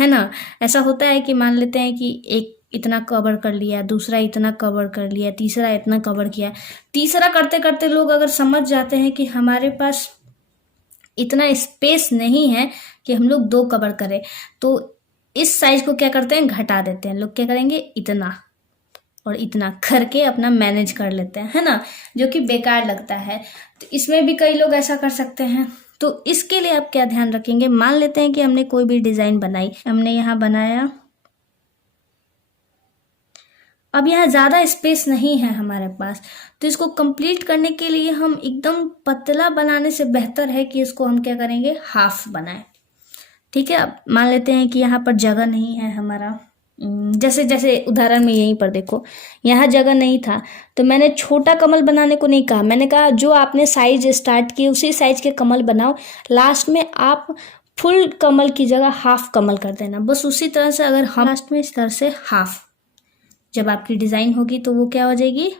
है ना। ऐसा होता है कि मान लेते हैं कि एक इतना कवर कर लिया, दूसरा इतना कवर कर लिया, तीसरा इतना कवर किया। तीसरा करते करते लोग अगर समझ जाते हैं कि हमारे पास इतना स्पेस नहीं है कि हम लोग 2 कवर करें, तो इस साइज को क्या करते हैं, घटा देते हैं। लोग क्या करेंगे, इतना और इतना करके अपना मैनेज कर लेते हैं, है ना, जो कि बेकार लगता है। तो इसमें भी कई लोग ऐसा कर सकते हैं। तो इसके लिए आप क्या ध्यान रखेंगे, मान लेते हैं कि हमने कोई भी डिजाइन बनाई, हमने यहाँ बनाया, अब यहाँ ज़्यादा स्पेस नहीं है हमारे पास, तो इसको कंप्लीट करने के लिए हम एकदम पतला बनाने से बेहतर है कि इसको हम क्या करेंगे, हाफ बनाएं। ठीक है, अब मान लेते हैं कि यहाँ पर जगह नहीं है हमारा, जैसे जैसे उदाहरण में यहीं पर देखो, यहाँ जगह नहीं था तो मैंने छोटा कमल बनाने को नहीं कहा, मैंने कहा जो आपने साइज स्टार्ट किए उसी साइज के कमल बनाओ, लास्ट में आप फुल कमल की जगह हाफ कमल कर देना। बस उसी तरह से अगर हम लास्ट में इस तरह से हाफ, जब आपकी डिज़ाइन होगी तो वो क्या हो जाएगी,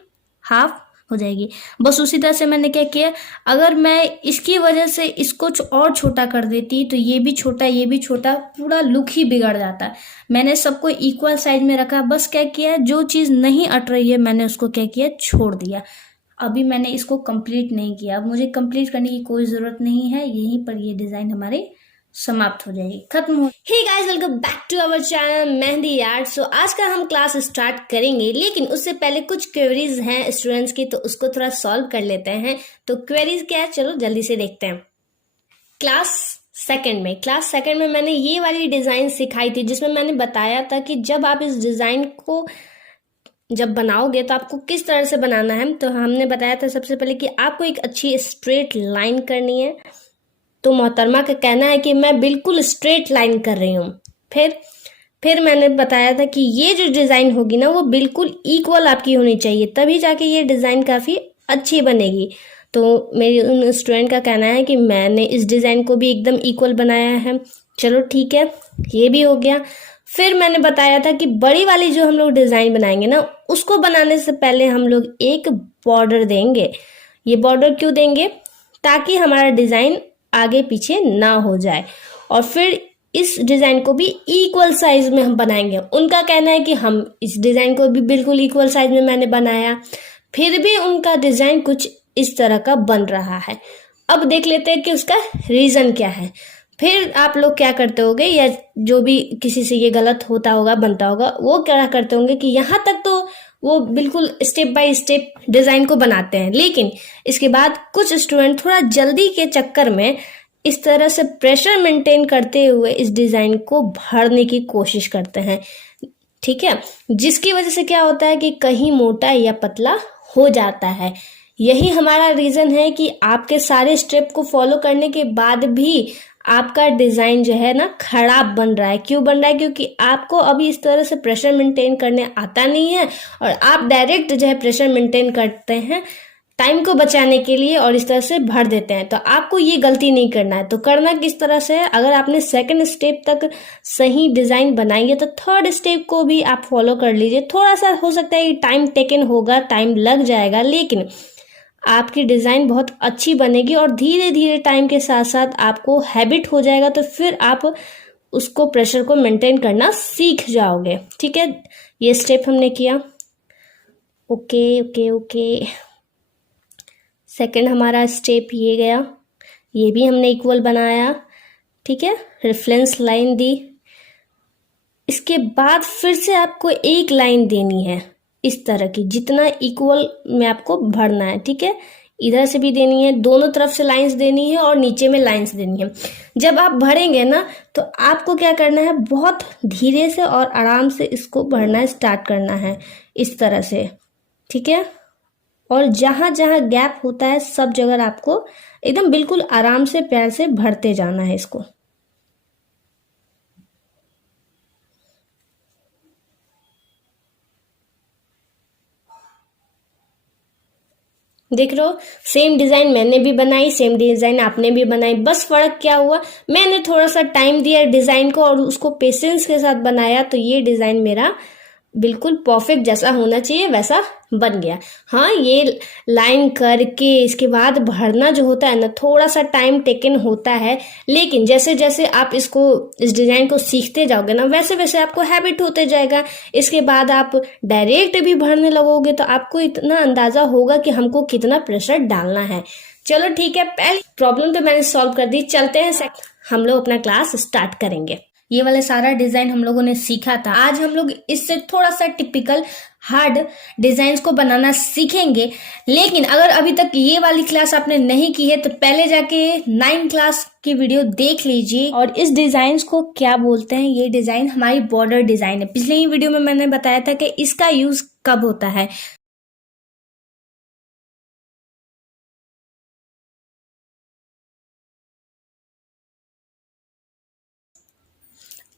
हाफ हो जाएगी। बस उसी तरह से मैंने क्या किया, अगर मैं इसकी वजह से इसको और छोटा कर देती तो ये भी छोटा, ये भी छोटा, पूरा लुक ही बिगड़ जाता। मैंने सबको इक्वल साइज में रखा, बस क्या किया, जो चीज़ नहीं अट रही है मैंने उसको क्या किया, छोड़ दिया। अभी मैंने इसको कंप्लीट नहीं किया, अब मुझे कंप्लीट करने की कोई ज़रूरत नहीं है, यहीं पर ये डिज़ाइन हमारी समाप्त हो जाएगी, खत्म हो। Hey guys, welcome back to our channel mehndi art. So आज का हम क्लास स्टार्ट करेंगे, लेकिन उससे पहले कुछ क्वेरीज हैं स्टूडेंट्स की, तो उसको थोड़ा सॉल्व कर लेते हैं। तो क्वेरीज क्या है, चलो जल्दी से देखते हैं। क्लास सेकंड में मैंने ये वाली डिजाइन सिखाई थी, जिसमें मैंने बताया था कि जब आप इस डिजाइन को जब बनाओगे तो आपको किस तरह से बनाना है। तो हमने बताया था सबसे पहले कि आपको एक अच्छी स्ट्रेट लाइन करनी है। तो मोहतरमा का कहना है कि मैं बिल्कुल स्ट्रेट लाइन कर रही हूँ। फिर मैंने बताया था कि ये जो डिज़ाइन होगी ना, वो बिल्कुल इक्वल आपकी होनी चाहिए, तभी जाके ये डिज़ाइन काफ़ी अच्छी बनेगी। तो मेरी उन स्टूडेंट का कहना है कि मैंने इस डिज़ाइन को भी एकदम इक्वल बनाया है। चलो ठीक है, ये भी हो गया। फिर मैंने बताया था कि बड़ी वाली जो हम लोग डिज़ाइन बनाएंगे ना, उसको बनाने से पहले हम लोग एक बॉर्डर देंगे। ये बॉर्डर क्यों देंगे, ताकि हमारा डिज़ाइन आगे पीछे ना हो जाए। और फिर इस डिज़ाइन को भी इक्वल साइज में हम बनाएंगे। उनका कहना है कि हम इस डिज़ाइन को भी बिल्कुल इक्वल साइज में मैंने बनाया, फिर भी उनका डिज़ाइन कुछ इस तरह का बन रहा है। अब देख लेते हैं कि उसका रीज़न क्या है। फिर आप लोग क्या करते होंगे, या जो भी किसी से ये गलत होता होगा, बनता होगा, वो क्या करते होंगे कि यहाँ तक तो वो बिल्कुल स्टेप बाय स्टेप डिज़ाइन को बनाते हैं, लेकिन इसके बाद कुछ स्टूडेंट थोड़ा जल्दी के चक्कर में इस तरह से प्रेशर मेंटेन करते हुए इस डिज़ाइन को भरने की कोशिश करते हैं। ठीक है, जिसकी वजह से क्या होता है कि कहीं मोटा या पतला हो जाता है। यही हमारा रीज़न है कि आपके सारे स्टेप को फॉलो करने के बाद भी आपका डिज़ाइन जो है ना खराब बन रहा है। क्यों बन रहा है, क्योंकि आपको अभी इस तरह से प्रेशर मेंटेन करने आता नहीं है, और आप डायरेक्ट जो है प्रेशर मेंटेन करते हैं टाइम को बचाने के लिए, और इस तरह से भर देते हैं। तो आपको ये गलती नहीं करना है। तो करना किस तरह से है, अगर आपने सेकंड स्टेप तक सही डिज़ाइन बनाई है तो थर्ड स्टेप को भी आप फॉलो कर लीजिए। थोड़ा सा हो सकता है कि टाइम टेकन होगा, टाइम लग जाएगा, लेकिन आपकी डिज़ाइन बहुत अच्छी बनेगी, और धीरे धीरे टाइम के साथ साथ आपको हैबिट हो जाएगा। तो फिर आप उसको प्रेशर को मेंटेन करना सीख जाओगे। ठीक है, ये स्टेप हमने किया। ओके ओके ओके, सेकंड हमारा स्टेप ये गया, ये भी हमने इक्वल बनाया। ठीक है, रेफरेंस लाइन दी। इसके बाद फिर से आपको एक लाइन देनी है इस तरह की, जितना इक्वल में आपको भरना है। ठीक है, इधर से भी देनी है, दोनों तरफ से लाइंस देनी है, और नीचे में लाइंस देनी है। जब आप भरेंगे ना, तो आपको क्या करना है, बहुत धीरे से और आराम से इसको भरना स्टार्ट करना है, इस तरह से। ठीक है, और जहाँ जहाँ गैप होता है सब जगह आपको एकदम बिल्कुल आराम से प्यार से भरते जाना है इसको। देख रहे हो, सेम डिज़ाइन मैंने भी बनाई, सेम डिज़ाइन आपने भी बनाई। बस फ़र्क क्या हुआ, मैंने थोड़ा सा टाइम दिया डिज़ाइन को और उसको पेशेंस के साथ बनाया, तो ये डिज़ाइन मेरा बिल्कुल परफेक्ट जैसा होना चाहिए वैसा बन गया। हाँ, ये लाइन करके इसके बाद भरना जो होता है ना, थोड़ा सा टाइम टेकन होता है, लेकिन जैसे जैसे आप इस डिजाइन को सीखते जाओगे ना, वैसे वैसे आपको हैबिट होते जाएगा। इसके बाद आप डायरेक्ट भी भरने लगोगे तो आपको इतना अंदाजा होगा कि हमको कितना प्रेशर डालना है। चलो ठीक है, पहली प्रॉब्लम तो मैंने सॉल्व कर दी, चलते हैं हम लोग अपना क्लास स्टार्ट करेंगे। ये वाला सारा डिजाइन हम लोगों ने सीखा था। आज हम लोग इससे थोड़ा सा टिपिकल हार्ड डिजाइन्स को बनाना सीखेंगे। लेकिन अगर अभी तक ये वाली क्लास आपने नहीं की है तो पहले जाके 9 क्लास की वीडियो देख लीजिए। और इस डिजाइन को क्या बोलते हैं, ये डिजाइन हमारी बॉर्डर डिजाइन है। पिछले ही वीडियो में मैंने बताया था कि इसका यूज कब होता है।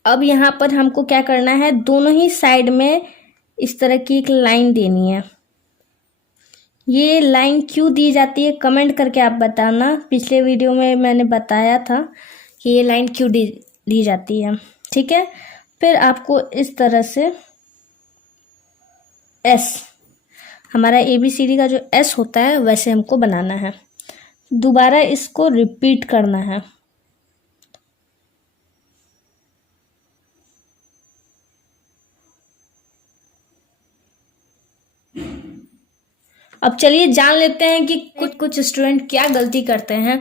अब यहाँ पर हमको क्या करना है, दोनों ही साइड में इस तरह की एक लाइन देनी है। ये लाइन क्यों दी जाती है कमेंट करके आप बताना। पिछले वीडियो में मैंने बताया था कि ये लाइन क्यों दी जाती है। ठीक है, फिर आपको इस तरह से एस, हमारा ABCD का जो एस होता है वैसे हमको बनाना है। दोबारा इसको रिपीट करना है। अब चलिए जान लेते हैं कि कुछ स्टूडेंट क्या गलती करते हैं।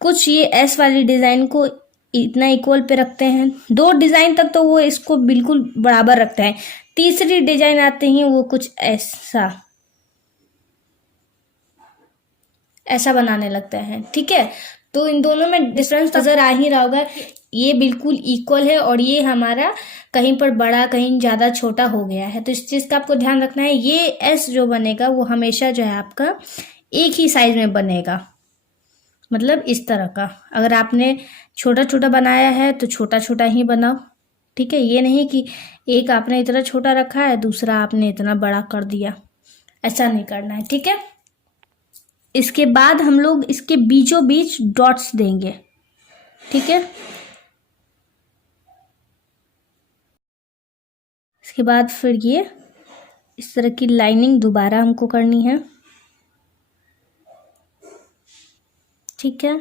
कुछ ये एस वाली डिजाइन को इतना इक्वल पे रखते हैं, 2 डिजाइन तक तो वो इसको बिल्कुल बराबर रखते हैं। तीसरी डिजाइन आते ही वो कुछ ऐसा बनाने लगता है। ठीक है, तो इन दोनों में डिफरेंस नजर आ ही रहा होगा। ये बिल्कुल इक्वल है और ये हमारा कहीं पर बड़ा कहीं ज्यादा छोटा हो गया है, तो इस चीज का आपको ध्यान रखना है। ये एस जो बनेगा वो हमेशा जो है आपका एक ही साइज में बनेगा, मतलब इस तरह का। अगर आपने छोटा छोटा बनाया है तो छोटा छोटा ही बनाओ। ठीक है, ये नहीं कि एक आपने इतना छोटा रखा है दूसरा आपने इतना बड़ा कर दिया, ऐसा नहीं करना है। ठीक है, इसके बाद हम लोग इसके बीचों बीच डॉट्स देंगे। ठीक है, इसके बाद फिर ये इस तरह की लाइनिंग दोबारा हमको करनी है। ठीक है,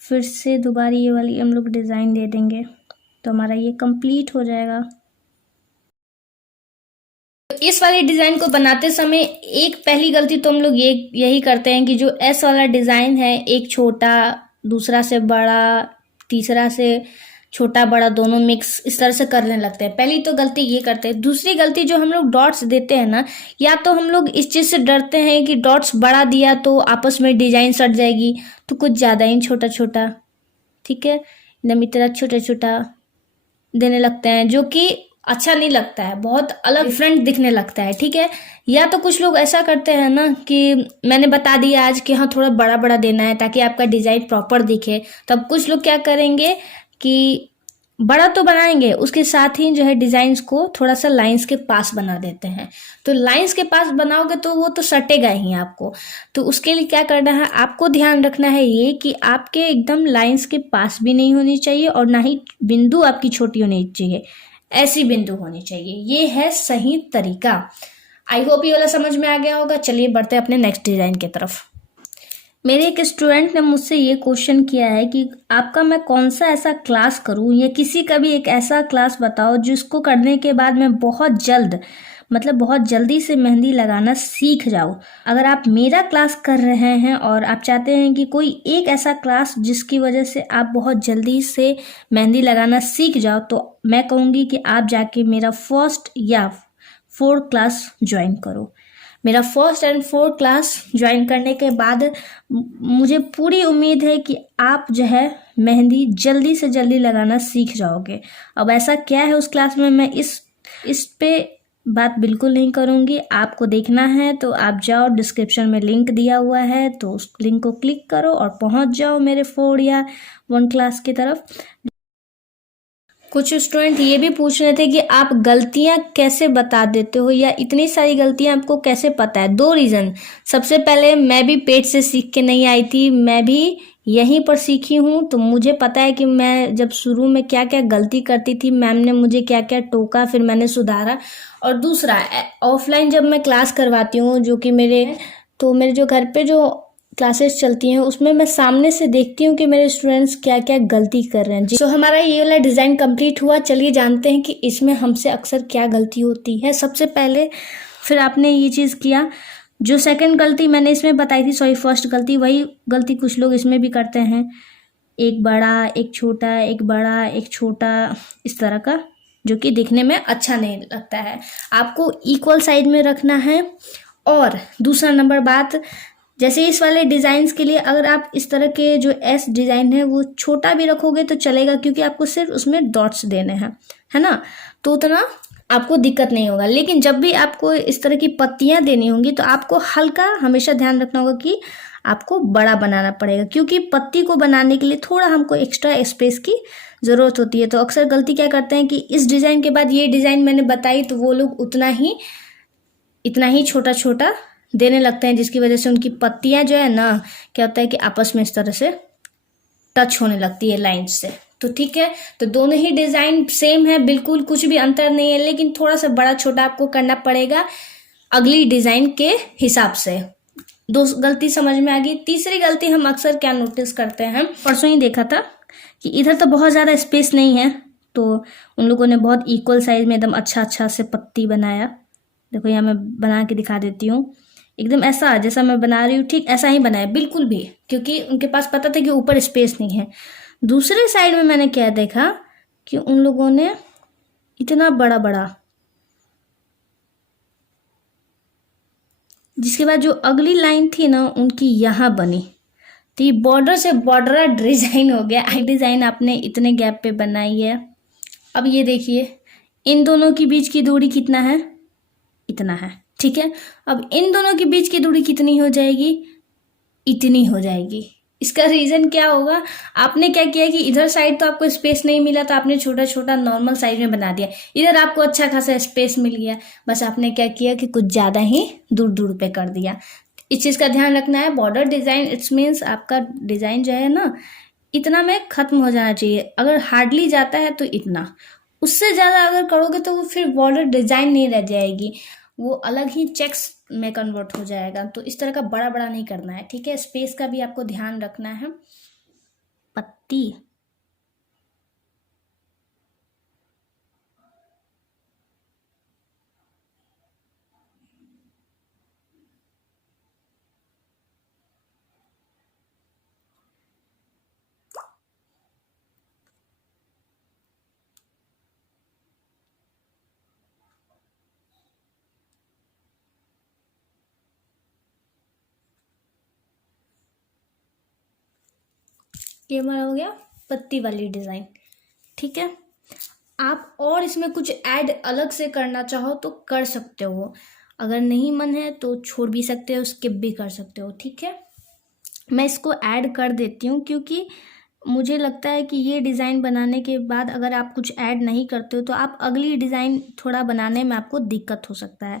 फिर से दोबारा ये वाली हम लोग डिज़ाइन दे देंगे तो हमारा ये कंप्लीट हो जाएगा। तो इस वाली डिज़ाइन को बनाते समय एक पहली गलती तो हम लोग यही करते हैं कि जो एस वाला डिज़ाइन है, एक छोटा दूसरा से बड़ा तीसरा से छोटा बड़ा दोनों मिक्स इस तरह से करने लगते हैं। पहली तो गलती ये करते हैं। दूसरी गलती जो हम लोग डॉट्स देते हैं ना, या तो हम लोग इस चीज़ से डरते हैं कि डॉट्स बड़ा दिया तो आपस में डिजाइन सट जाएगी, तो कुछ ज़्यादा ही छोटा छोटा, ठीक है, एकदम इतना छोटा छोटा देने लगते हैं, जो कि अच्छा नहीं लगता है, बहुत अलग डिफरेंट दिखने लगता है। ठीक है, या तो कुछ लोग ऐसा करते हैं ना कि मैंने बता दिया आज कि हाँ थोड़ा बड़ा बड़ा देना है ताकि आपका डिजाइन प्रॉपर दिखे, तब कुछ लोग क्या करेंगे कि बड़ा तो बनाएंगे उसके साथ ही जो है डिजाइन्स को थोड़ा सा लाइंस के पास बना देते हैं। तो लाइंस के पास बनाओगे तो वो तो सटेगा ही आपको। तो उसके लिए क्या करना है, आपको ध्यान रखना है ये कि आपके एकदम लाइंस के पास भी नहीं होनी चाहिए और ना ही बिंदु आपकी छोटी होनी चाहिए, ऐसी बिंदु होनी चाहिए। ये है सही तरीका। आई होप ये वाला समझ में आ गया होगा। चलिए बढ़ते हैं अपने नेक्स्ट डिजाइन की तरफ। मेरे एक स्टूडेंट ने मुझसे ये क्वेश्चन किया है कि आपका मैं कौन सा ऐसा क्लास करूं, या किसी का भी एक ऐसा क्लास बताओ जिसको करने के बाद मैं बहुत जल्दी से मेहंदी लगाना सीख जाऊं। अगर आप मेरा क्लास कर रहे हैं और आप चाहते हैं कि कोई एक ऐसा क्लास जिसकी वजह से आप बहुत जल्दी से मेहंदी लगाना सीख जाओ, तो मैं कहूँगी कि आप जाके मेरा 1st या 4th क्लास ज्वाइन करो। मेरा 1st and 4th class join करने के बाद मुझे पूरी उम्मीद है कि आप जो है मेहंदी जल्दी से जल्दी लगाना सीख जाओगे। अब ऐसा क्या है उस क्लास में, मैं इस पे बात बिल्कुल नहीं करूँगी। आपको देखना है तो आप जाओ, डिस्क्रिप्शन में लिंक दिया हुआ है तो उस लिंक को क्लिक करो और पहुँच जाओ मेरे 4 या 1 क्लास की तरफ। कुछ स्टूडेंट ये भी पूछ रहे थे कि आप गलतियां कैसे बता देते हो या इतनी सारी गलतियां आपको कैसे पता है। 2 रीज़न। सबसे पहले मैं भी पेट से सीख के नहीं आई थी, मैं भी यहीं पर सीखी हूँ, तो मुझे पता है कि मैं जब शुरू में क्या क्या गलती करती थी, मैम ने मुझे क्या क्या टोका, फिर मैंने सुधारा। और दूसरा, ऑफलाइन जब मैं क्लास करवाती हूँ, जो कि मेरे जो घर पे जो क्लासेस चलती हैं उसमें मैं सामने से देखती हूँ कि मेरे स्टूडेंट्स क्या क्या गलती कर रहे हैं। जी, तो हमारा ये वाला डिज़ाइन कंप्लीट हुआ। चलिए जानते हैं कि इसमें हमसे अक्सर क्या गलती होती है। सबसे पहले फिर आपने ये चीज़ किया, जो सेकंड गलती मैंने इसमें बताई थी, सॉरी फर्स्ट गलती, वही गलती कुछ लोग इसमें भी करते हैं। एक बड़ा, एक छोटा, एक बड़ा, एक छोटा, इस तरह का, जो कि दिखने में अच्छा नहीं लगता है। आपको इक्वल साइड में रखना है। और दूसरा नंबर बात, जैसे इस वाले डिज़ाइंस के लिए अगर आप इस तरह के जो एस डिज़ाइन है वो छोटा भी रखोगे तो चलेगा, क्योंकि आपको सिर्फ उसमें डॉट्स देने हैं, है ना, तो उतना आपको दिक्कत नहीं होगा। लेकिन जब भी आपको इस तरह की पत्तियां देनी होंगी तो आपको हल्का हमेशा ध्यान रखना होगा कि आपको बड़ा बनाना पड़ेगा, क्योंकि पत्ती को बनाने के लिए थोड़ा हमको एक्स्ट्रा स्पेस की ज़रूरत होती है। तो अक्सर गलती क्या करते हैं कि इस डिज़ाइन के बाद ये डिज़ाइन मैंने बताई तो वो लोग इतना ही छोटा छोटा देने लगते हैं, जिसकी वजह से उनकी पत्तियां जो है ना, क्या होता है कि आपस में इस तरह से टच होने लगती है लाइन से। तो ठीक है, तो दोनों ही डिज़ाइन सेम है, बिल्कुल कुछ भी अंतर नहीं है, लेकिन थोड़ा सा बड़ा छोटा आपको करना पड़ेगा अगली डिज़ाइन के हिसाब से। 2 गलती समझ में आ गई। तीसरी गलती हम अक्सर क्या नोटिस करते हैं, परसों ही देखा था कि इधर तो बहुत ज़्यादा स्पेस नहीं है, तो उन लोगों ने बहुत इक्वल साइज में एकदम अच्छा से पत्ती बनाया। देखो यहाँ मैं बना के दिखा देती हूँ, एकदम ऐसा जैसा मैं बना रही हूँ ठीक ऐसा ही बनाया, बिल्कुल भी, क्योंकि उनके पास पता था कि ऊपर स्पेस नहीं है। दूसरे साइड में मैंने क्या देखा कि उन लोगों ने इतना बड़ा बड़ा, जिसके बाद जो अगली लाइन थी ना उनकी यहाँ बनी, तो ये बॉर्डर से बॉर्डर डिजाइन हो गया। आई डिजाइन आपने इतने गैप पे बनाई है। अब ये देखिए, इन दोनों के बीच की दूरी कितना है, इतना है, ठीक है। अब इन दोनों के बीच की दूरी कितनी हो जाएगी, इतनी हो जाएगी। इसका रीज़न क्या होगा, आपने क्या किया कि इधर साइड तो आपको स्पेस नहीं मिला, तो आपने छोटा छोटा नॉर्मल साइज में बना दिया। इधर आपको अच्छा खासा स्पेस मिल गया, बस आपने क्या किया कि कुछ ज़्यादा ही दूर दूर पे कर दिया। इस चीज़ का ध्यान रखना है। बॉर्डर डिज़ाइन इट्स मीन्स आपका डिज़ाइन जो है ना, इतना में ख़त्म हो जाना चाहिए। अगर हार्डली जाता है तो इतना, उससे ज़्यादा अगर करोगे तो वो फिर बॉर्डर डिज़ाइन नहीं रह जाएगी, वो अलग ही चेक्स में कन्वर्ट हो जाएगा। तो इस तरह का बड़ा बड़ा नहीं करना है, ठीक है। स्पेस का भी आपको ध्यान रखना है। पत्ती ये हमारा हो गया पत्ती वाली डिज़ाइन, ठीक है। आप और इसमें कुछ ऐड अलग से करना चाहो तो कर सकते हो, अगर नहीं मन है तो छोड़ भी सकते हो, स्किप भी कर सकते हो, ठीक है। मैं इसको ऐड कर देती हूँ, क्योंकि मुझे लगता है कि ये डिज़ाइन बनाने के बाद अगर आप कुछ ऐड नहीं करते हो तो आप अगली डिज़ाइन थोड़ा बनाने में आपको दिक्कत हो सकता है।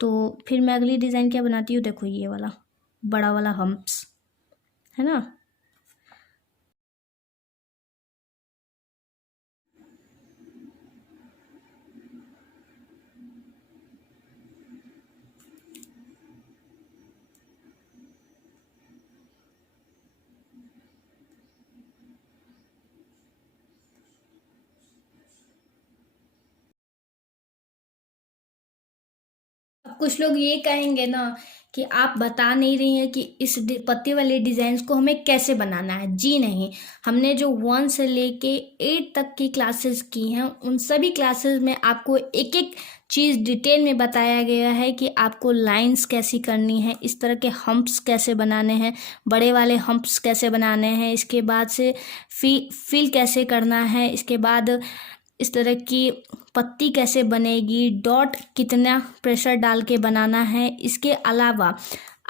तो फिर मैं अगली डिज़ाइन क्या बनाती हूँ, देखो ये वाला बड़ा वाला हम्प्स, है ना। अब कुछ लोग ये कहेंगे ना कि आप बता नहीं रही हैं कि इस पत्ते वाले डिज़ाइंस को हमें कैसे बनाना है। जी नहीं, हमने जो 1 से लेके 8 तक की क्लासेस की हैं, उन सभी क्लासेस में आपको एक एक चीज़ डिटेल में बताया गया है कि आपको लाइंस कैसी करनी है, इस तरह के हम्प्स कैसे बनाने हैं, बड़े वाले हम्प्स कैसे बनाने हैं, इसके बाद से फिल कैसे करना है, इसके बाद इस तरह की पत्ती कैसे बनेगी, डॉट कितना प्रेशर डाल के बनाना है। इसके अलावा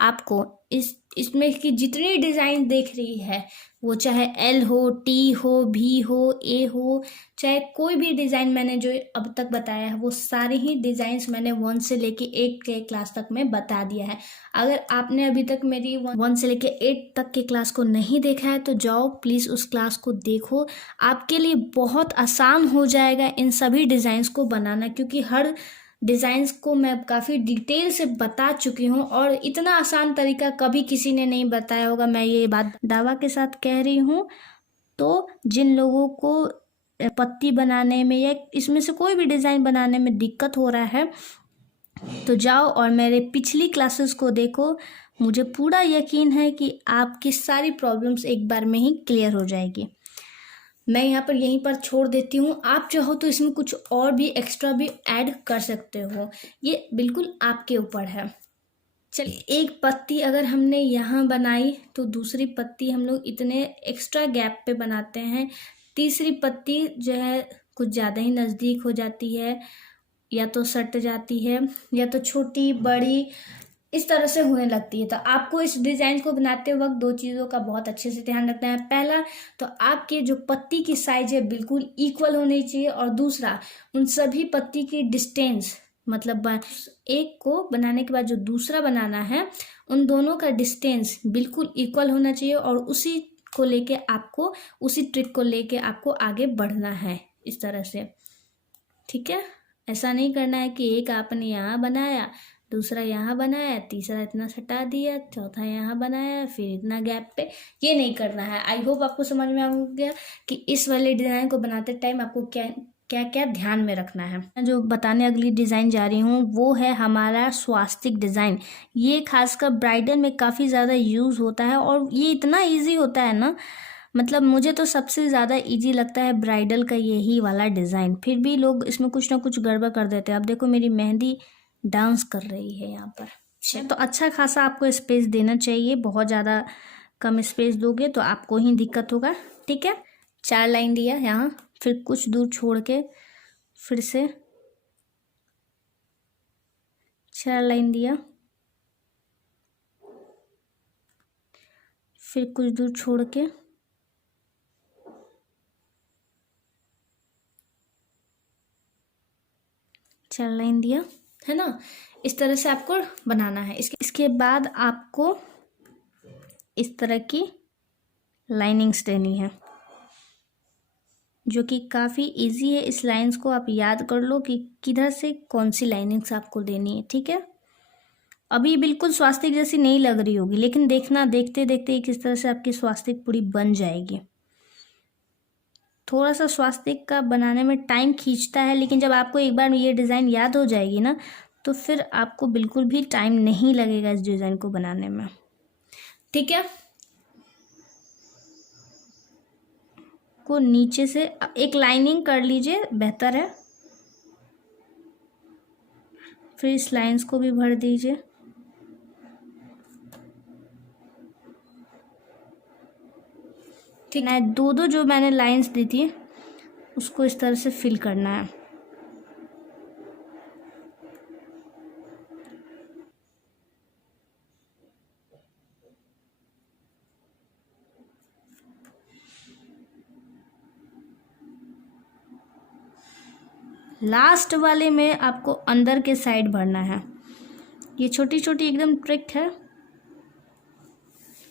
आपको इस इसमें की जितनी डिज़ाइन देख रही है, वो चाहे एल हो, टी हो, भी हो, ए हो, चाहे कोई भी डिज़ाइन मैंने जो अब तक बताया है, वो सारे ही डिज़ाइंस मैंने 1 से लेके 8 के क्लास तक में बता दिया है। अगर आपने अभी तक मेरी 1 से लेके 8 तक के क्लास को नहीं देखा है तो जाओ प्लीज़ उस क्लास को देखो। आपके लिए बहुत आसान हो जाएगा इन सभी डिज़ाइंस को बनाना, क्योंकि हर डिज़ाइंस को मैं काफ़ी डिटेल से बता चुकी हूँ और इतना आसान तरीका कभी किसी ने नहीं बताया होगा, मैं ये बात दावा के साथ कह रही हूँ। तो जिन लोगों को पत्ती बनाने में या इसमें से कोई भी डिज़ाइन बनाने में दिक्कत हो रहा है तो जाओ और मेरे पिछली क्लासेस को देखो। मुझे पूरा यकीन है कि आपकी सारी प्रॉब्लम्स एक बार में ही क्लियर हो जाएगी। मैं यहाँ पर यहीं पर छोड़ देती हूँ। आप चाहो तो इसमें कुछ और भी एक्स्ट्रा भी ऐड कर सकते हो, ये बिल्कुल आपके ऊपर है। चलिए, एक पत्ती अगर हमने यहाँ बनाई तो दूसरी पत्ती हम लोग इतने एक्स्ट्रा गैप पे बनाते हैं। तीसरी पत्ती जो है कुछ ज़्यादा ही नज़दीक हो जाती है, या तो सट जाती है या तो छोटी बड़ी इस तरह से होने लगती है। तो आपको इस डिज़ाइन को बनाते वक्त 2 चीज़ों का बहुत अच्छे से ध्यान रखना है। पहला तो आपके जो पत्ती की साइज है बिल्कुल इक्वल होनी चाहिए, और दूसरा उन सभी पत्ती की डिस्टेंस, मतलब एक को बनाने के बाद जो दूसरा बनाना है उन दोनों का डिस्टेंस बिल्कुल इक्वल होना चाहिए, और उसी को लेके आपको, उसी ट्रिक को लेके आपको आगे बढ़ना है इस तरह से। ठीक है, ऐसा नहीं करना है कि एक आपने यहाँ बनाया, दूसरा यहाँ बनाया, तीसरा इतना सटा दिया, चौथा यहाँ बनाया, फिर इतना गैप पे, ये नहीं करना है। आई होप आपको समझ में आ गया कि इस वाले डिज़ाइन को बनाते टाइम आपको क्या क्या क्या ध्यान में रखना है। मैं जो बताने अगली डिज़ाइन जा रही हूँ वो है हमारा स्वास्तिक डिज़ाइन। ये खासकर ब्राइडल में काफ़ी ज़्यादा यूज़ होता है और ये इतना ईजी होता है ना, मतलब मुझे तो सबसे ज़्यादा इजी लगता है ब्राइडल का यही वाला डिज़ाइन। फिर भी लोग इसमें कुछ ना कुछ गड़बड़ कर देते हैं। अब देखो मेरी मेहंदी डांस कर रही है यहाँ पर। तो अच्छा खासा आपको स्पेस देना चाहिए, बहुत ज़्यादा कम स्पेस दोगे तो आपको ही दिक्कत होगा। ठीक है, 4 लाइन दिया यहाँ, फिर कुछ दूर छोड़ के फिर से 4 लाइन दिया, फिर कुछ दूर छोड़ के चार लाइन दिया, है ना। इस तरह से आपको बनाना है। इसके बाद आपको इस तरह की लाइनिंग्स देनी है, जो कि काफ़ी इजी है। इस लाइंस को आप याद कर लो कि किधर से कौन सी लाइनिंग्स आपको देनी है। ठीक है, अभी बिल्कुल स्वास्तिक जैसी नहीं लग रही होगी, लेकिन देखना देखते देखते किस तरह से आपकी स्वास्तिक पूरी बन जाएगी। थोड़ा सा स्वास्तिक का बनाने में टाइम खींचता है, लेकिन जब आपको एक बार ये डिज़ाइन याद हो जाएगी ना तो फिर आपको बिल्कुल भी टाइम नहीं लगेगा इस डिज़ाइन को बनाने में। ठीक है, को नीचे से एक लाइनिंग कर लीजिए, बेहतर है। फिर इस लाइंस को भी भर दीजिए। ठीक है, दो जो मैंने लाइंस दी थी उसको इस तरह से फिल करना है। लास्ट वाले में आपको अंदर के साइड भरना है। ये छोटी छोटी एकदम ट्रिक है।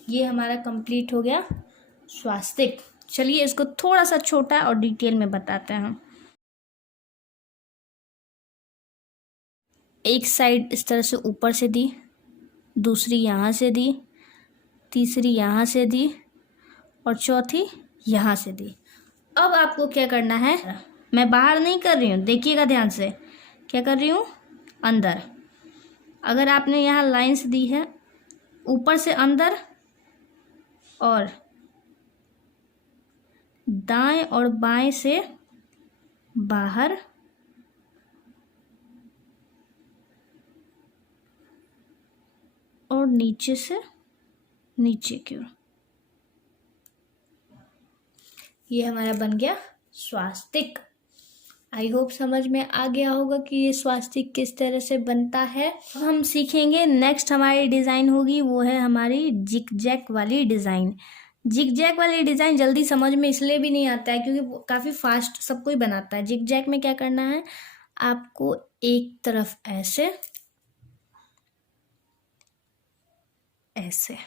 ये हमारा कंप्लीट हो गया स्वास्तिक। चलिए इसको थोड़ा सा छोटा और डिटेल में बताते हैं। एक साइड इस तरह से ऊपर से दी, दूसरी यहाँ से दी, तीसरी यहाँ से दी और चौथी यहाँ से दी। अब आपको क्या करना है, मैं बाहर नहीं कर रही हूँ, देखिएगा ध्यान से। क्या कर रही हूँ, अंदर। अगर आपने यहाँ लाइंस दी है ऊपर से अंदर और दाएं और बाएं से बाहर, और नीचे से नीचे की ओर, ये हमारा बन गया स्वास्तिक। आई होप समझ में आ गया होगा कि ये स्वास्तिक किस तरह से बनता है। अब हम सीखेंगे नेक्स्ट हमारी डिज़ाइन होगी, वो है हमारी जिग जैग वाली डिज़ाइन। जिग जैग वाली डिज़ाइन जल्दी समझ में इसलिए भी नहीं आता है क्योंकि वो काफ़ी फास्ट सब कोई बनाता है। जिग जैग में क्या करना है, आपको एक तरफ ऐसे ऐसे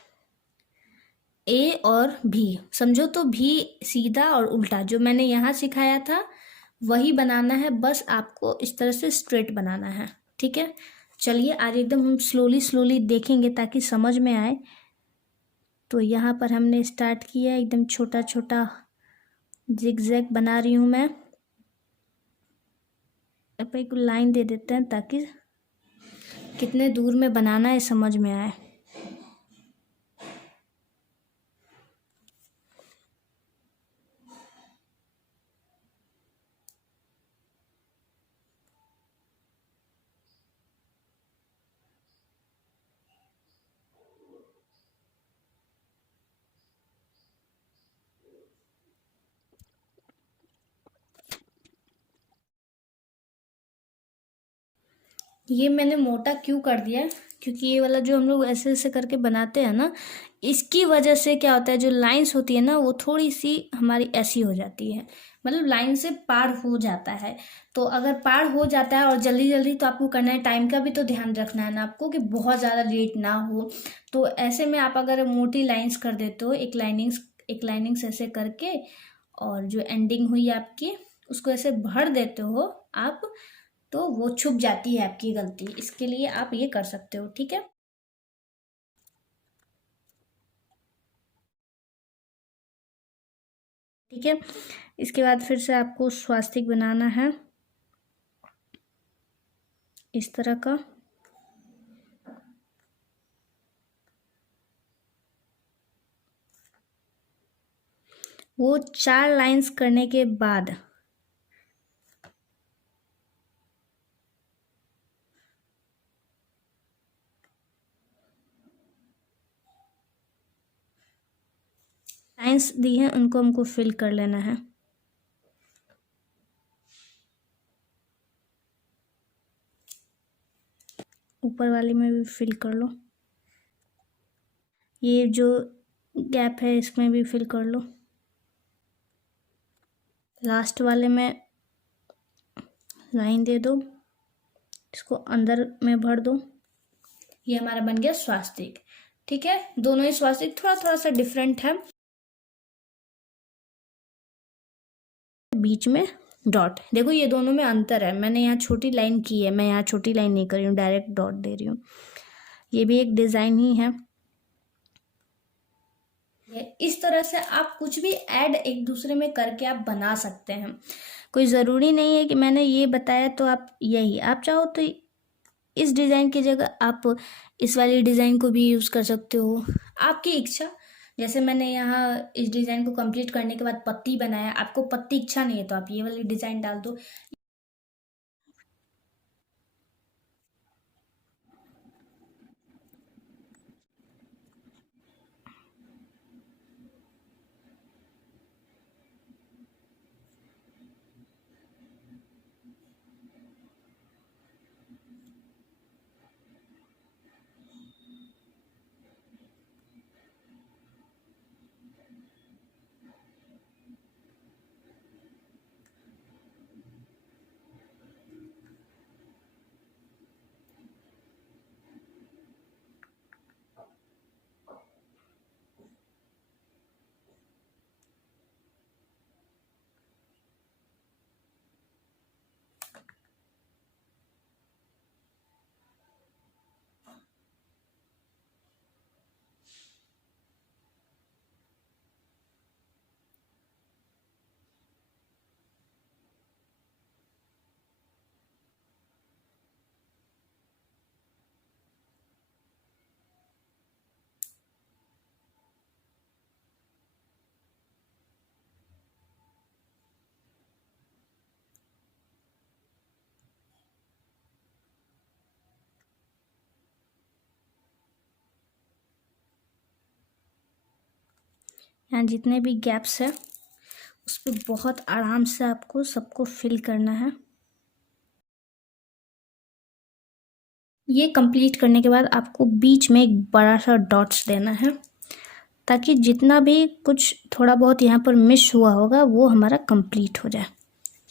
ए और भी समझो तो भी सीधा और उल्टा जो मैंने यहाँ सिखाया था वही बनाना है, बस आपको इस तरह से स्ट्रेट बनाना है। ठीक है, चलिए आज एकदम हम स्लोली स्लोली देखेंगे ताकि समझ में आए। तो यहाँ पर हमने स्टार्ट किया, एकदम छोटा छोटा जिगजैग बना रही हूँ मैं। अब एक लाइन दे देते हैं ताकि कितने दूर में बनाना है समझ में आए। ये मैंने मोटा क्यों कर दिया है, क्योंकि ये वाला जो हम लोग ऐसे ऐसे करके बनाते हैं ना, इसकी वजह से क्या होता है, जो लाइंस होती है ना वो थोड़ी सी हमारी ऐसी हो जाती है, मतलब लाइन से पार हो जाता है। तो अगर पार हो जाता है और जल्दी जल्दी, तो आपको करना है, टाइम का भी तो ध्यान रखना है ना आपको कि बहुत ज़्यादा लेट ना हो। तो ऐसे में आप अगर मोटी लाइंस कर देते हो, एक लाइनिंग्स ऐसे करके, और जो एंडिंग हुई आपकी उसको ऐसे भर देते हो आप, तो वो छुप जाती है आपकी गलती। इसके लिए आप ये कर सकते हो। ठीक है, ठीक है। इसके बाद फिर से आपको स्वास्तिक बनाना है इस तरह का। वो 4 लाइंस करने के बाद लाइंस दी हैं उनको हमको फिल कर लेना है। ऊपर वाली में भी फिल कर लो, ये जो गैप है इसमें भी फिल कर लो, लास्ट वाले में लाइन दे दो, इसको अंदर में भर दो। ये हमारा बन गया स्वास्तिक। ठीक है, दोनों ही स्वास्तिक थोड़ा थोड़ा सा डिफरेंट है। बीच में डॉट, देखो ये दोनों में अंतर है, मैंने यहाँ छोटी लाइन की है, मैं यहाँ छोटी लाइन नहीं कर रही हूँ, डायरेक्ट डॉट दे रही हूँ। ये भी एक डिज़ाइन ही है। इस तरह से आप कुछ भी ऐड एक दूसरे में करके आप बना सकते हैं। कोई ज़रूरी नहीं है कि मैंने ये बताया तो आप यही, आप चाहो तो इस डिज़ाइन की जगह आप इस वाली डिज़ाइन को भी यूज़ कर सकते हो, आपकी इच्छा। जैसे मैंने यहाँ इस डिज़ाइन को कंप्लीट करने के बाद पत्ती बनाया, आपको पत्ती इच्छा नहीं है तो आप ये वाली डिज़ाइन डाल दो। यहाँ जितने भी गैप्स है उस पर बहुत आराम से आपको सबको फिल करना है। ये कंप्लीट करने के बाद आपको बीच में एक बड़ा सा डॉट्स देना है, ताकि जितना भी कुछ थोड़ा बहुत यहाँ पर मिस हुआ होगा वो हमारा कंप्लीट हो जाए।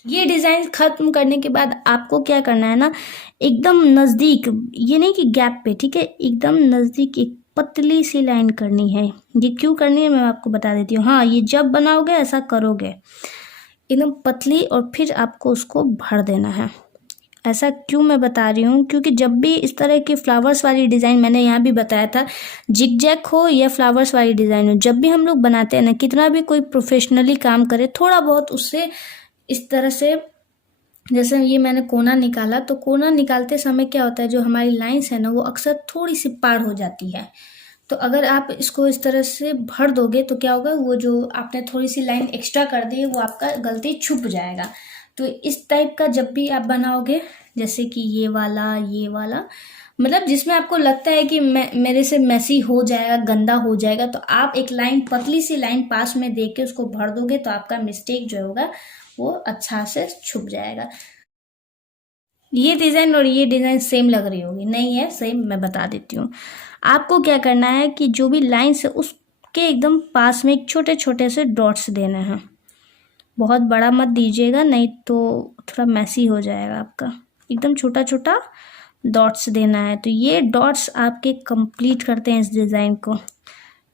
ये डिज़ाइन ख़त्म करने के बाद आपको क्या करना है ना, एकदम नज़दीक, ये नहीं कि गैप पे, ठीक है, एकदम नज़दीक एक पतली सी लाइन करनी है। ये क्यों करनी है मैं आपको बता देती हूँ। हाँ, ये जब बनाओगे ऐसा करोगे, एकदम पतली, और फिर आपको उसको भर देना है। ऐसा क्यों मैं बता रही हूँ, क्योंकि जब भी इस तरह की फ्लावर्स वाली डिज़ाइन, मैंने यहाँ भी बताया था, जिग-जैग हो या फ्लावर्स वाली डिज़ाइन हो, जब भी हम लोग बनाते हैं ना, कितना भी कोई प्रोफेशनली काम करे, थोड़ा बहुत उससे इस तरह से, जैसे ये मैंने कोना निकाला, तो कोना निकालते समय क्या होता है, जो हमारी लाइंस है ना वो अक्सर थोड़ी सी पार हो जाती है। तो अगर आप इसको इस तरह से भर दोगे तो क्या होगा, वो जो आपने थोड़ी सी लाइन एक्स्ट्रा कर दी है वो आपका गलती छुप जाएगा। तो इस टाइप का जब भी आप बनाओगे, जैसे कि ये वाला, मतलब जिसमें आपको लगता है कि मेरे से मैसी हो जाएगा, गंदा हो जाएगा, तो आप एक लाइन, पतली सी लाइन पास में दे के उसको भर दोगे तो आपका मिस्टेक जो होगा वो अच्छा से छुप जाएगा। ये डिज़ाइन और ये डिज़ाइन सेम लग रही होगी, नहीं है सेम, मैं बता देती हूँ। आपको क्या करना है कि जो भी लाइन्स है उसके एकदम पास में एक छोटे छोटे से डॉट्स देने हैं। बहुत बड़ा मत दीजिएगा, नहीं तो थोड़ा मैसी हो जाएगा आपका। एकदम छोटा छोटा डॉट्स देना है। तो ये डॉट्स आपके कंप्लीट करते हैं इस डिज़ाइन को।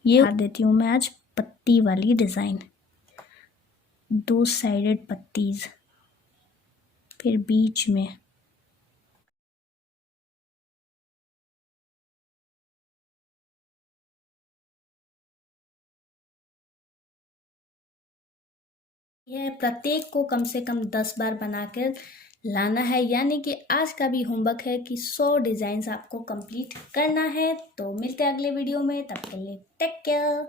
ये बता देती हूँ मैं आज पत्ती वाली डिज़ाइन, 2 साइडेड पत्तीज, फिर बीच में यह प्रत्येक को कम से कम 10 बार बनाकर लाना है। यानी कि आज का भी होमवर्क है कि 100 डिज़ाइंस आपको कंप्लीट करना है। तो मिलते हैं अगले वीडियो में, तब के लिए टेक केयर।